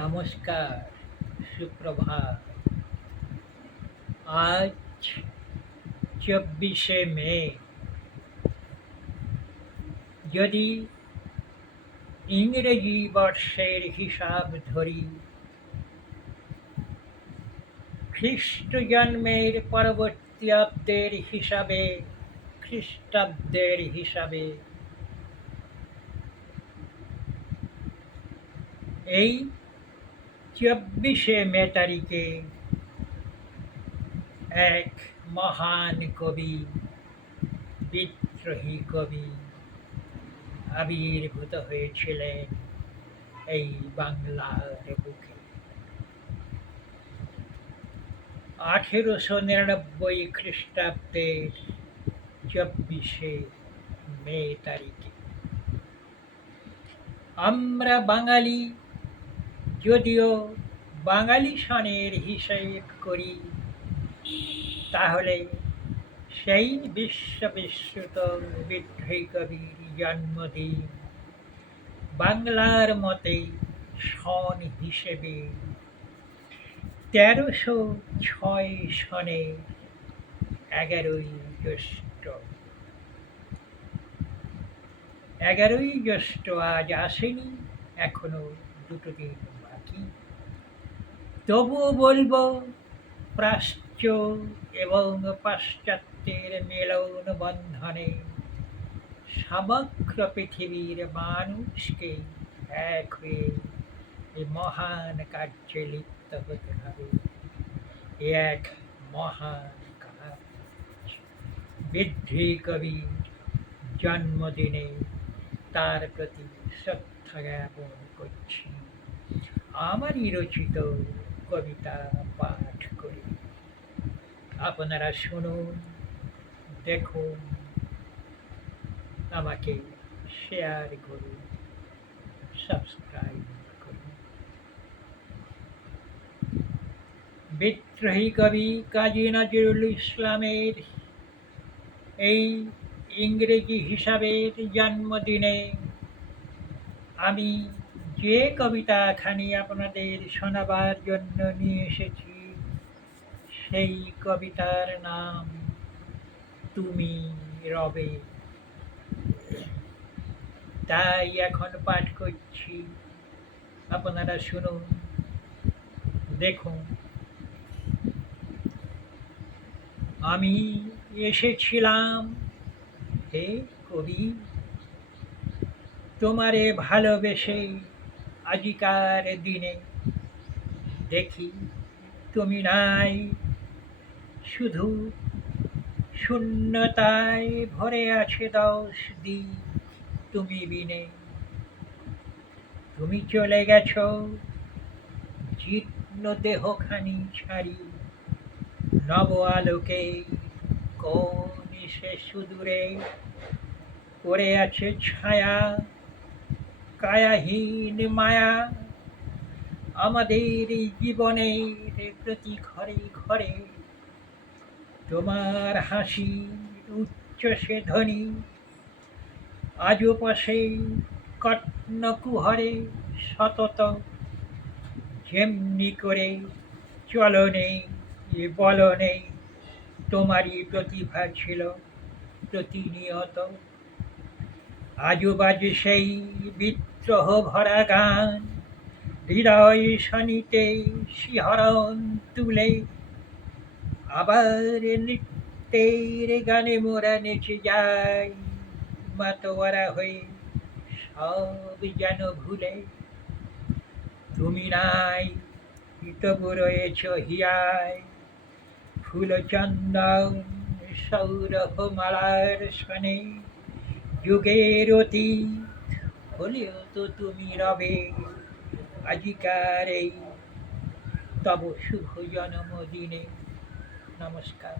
নমস্কার, সুপ্রভাত। আজ 24শে মে। যদি ইংরেজি বর্ষের হিসাব ধরি, খ্রিস্ট জন্মের পরবর্তী খ্রিস্টাব্দের হিসাবে এই 24শে মে তারিখে এক মহান কবি, বিদ্রোহী কবি আবির্ভূত হয়েছিলেন এই বাংলার বুকে। 1899 খ্রিস্টাব্দের 24শে মে তারিখে আমরা বাঙালি, যদিও বাঙালি সনের হিসেব করি, তাহলে সেই বিশ্ববিশ্রুত বিদ্রোহী কবির জন্মদিন বাংলার মতে সন হিসেবে 1306 সনের 11ই জ্যৈষ্ঠ। 11ই জ্যৈষ্ঠ আজ আসেনি, এখনো 2 দিন বাকি। তবুও বলবো, প্রাচ্য এবং পাশ্চাত্যের মিলন বন্ধনে সমগ্র পৃথিবীর মানুষকে এক হয়ে এই মহান কার্যে লিপ্ত হতে হবে। এক মহান কাজ। বিদ্রোহী কবির জন্মদিনে তার প্রতি শ্রদ্ধা জ্ঞাপন করছি আমারই রচিত কবিতা পাঠ করে। আপনারা শুনুন, দেখুন, আমাকে শেয়ার করুন, সাবস্ক্রাইব করুন। বিদ্রোহী কবি কাজী নজরুল ইসলামের এই ইংরেজি হিসাবের জন্মদিনে আমি যে কবিতাখানি আপনাদের শোনাবার জন্য নিয়ে এসেছি, সেই কবিতার নাম তুমি রবে। তাই এখন পাঠ করছি, আপনারা শুনুন, দেখুন। আমি এসেছিলাম হে কবি, তোমারে ভালোবেসে আজিকার দিনে। দেখি তুমি নাই, শুধু শূন্যতায় ভরে আছে 10 দিক তুমি বিনে। তুমি চলে গেছো জীর্ণ দেহখানি ছাড়ি, নব আলোকে কোন সে সুদূরে পড়ে আছে ছায়া, কায়াহীন মায়া আমাদের জীবনের প্রতি ঘরে ঘরে। তোমার হাসি উচ্চ সে ধ্বনি আজও পাশে কর্ণ কুহরে সতত। যেমনি করে চলনে বলনে তোমারই প্রতিভা ছিল প্রতিনিয়ত। আজও বাজে সেই বিদ্রোহ ভরা গান, হৃদয় শনিতে শিহরণ তুলে। আবার নৃত্যের গানে মোরা নেচে যাই, মাতোয়ারা হয়ে সব যেন ভুলে। তুমি নাই, তবু রয়েছ হিয়ায়, ফুল চন্দন সৌরভ মালার সনে। যুগের অতীত হলেও তো তুমি রবে আজিকার এই তব শুভ জন্মদিনে। নমস্কার।